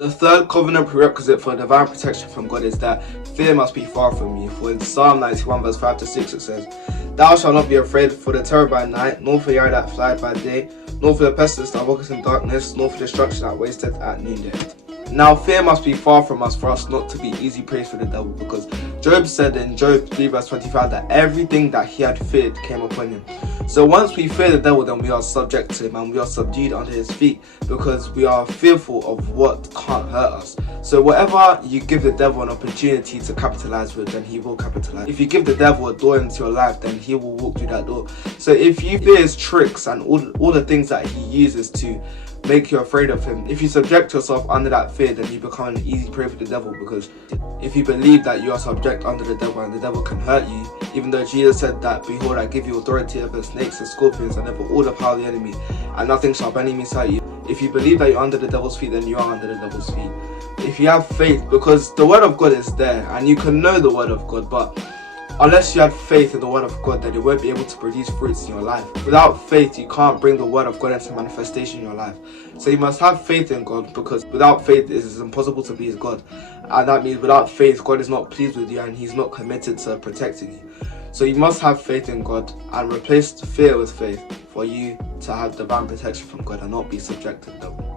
The third covenant prerequisite for divine protection from God is that fear must be far from you. For in Psalm 91 verse 5 to 6 it says, "Thou shalt not be afraid for the terror by night, nor for the arrow that flieth by day, nor for the pestilence that walketh in darkness, nor for destruction that wasteth at noonday." Now fear must be far from us for us not to be easy prey for the devil, because Job said in Job 3 verse 25 that everything that he had feared came upon him. So once we fear the devil, then we are subject to him and we are subdued under his feet, because we are fearful of what can't hurt us. So whatever you give the devil an opportunity to capitalize with, then he will capitalize. If you give the devil a door into your life, then he will walk through that door. So if you fear his tricks and all the things that he uses to make you afraid of him, if you subject yourself under that fear, then you become an easy prey for the devil. Because if you believe that you are subject under the devil and the devil can hurt you, even though Jesus said that, "Behold, I give you authority over snakes and scorpions and over all the power of the enemy, and nothing shall by any means hurt you." If you believe that you're under the devil's feet, then you are under the devil's feet. If you have faith, because the word of God is there and you can know the word of God, but unless you have faith in the word of God, then it won't be able to produce fruits in your life. Without faith, you can't bring the word of God into manifestation in your life. So you must have faith in God, because without faith, it is impossible to please God. And that means without faith, God is not pleased with you and he's not committed to protecting you. So you must have faith in God and replace fear with faith for you to have divine protection from God and not be subject to the devil.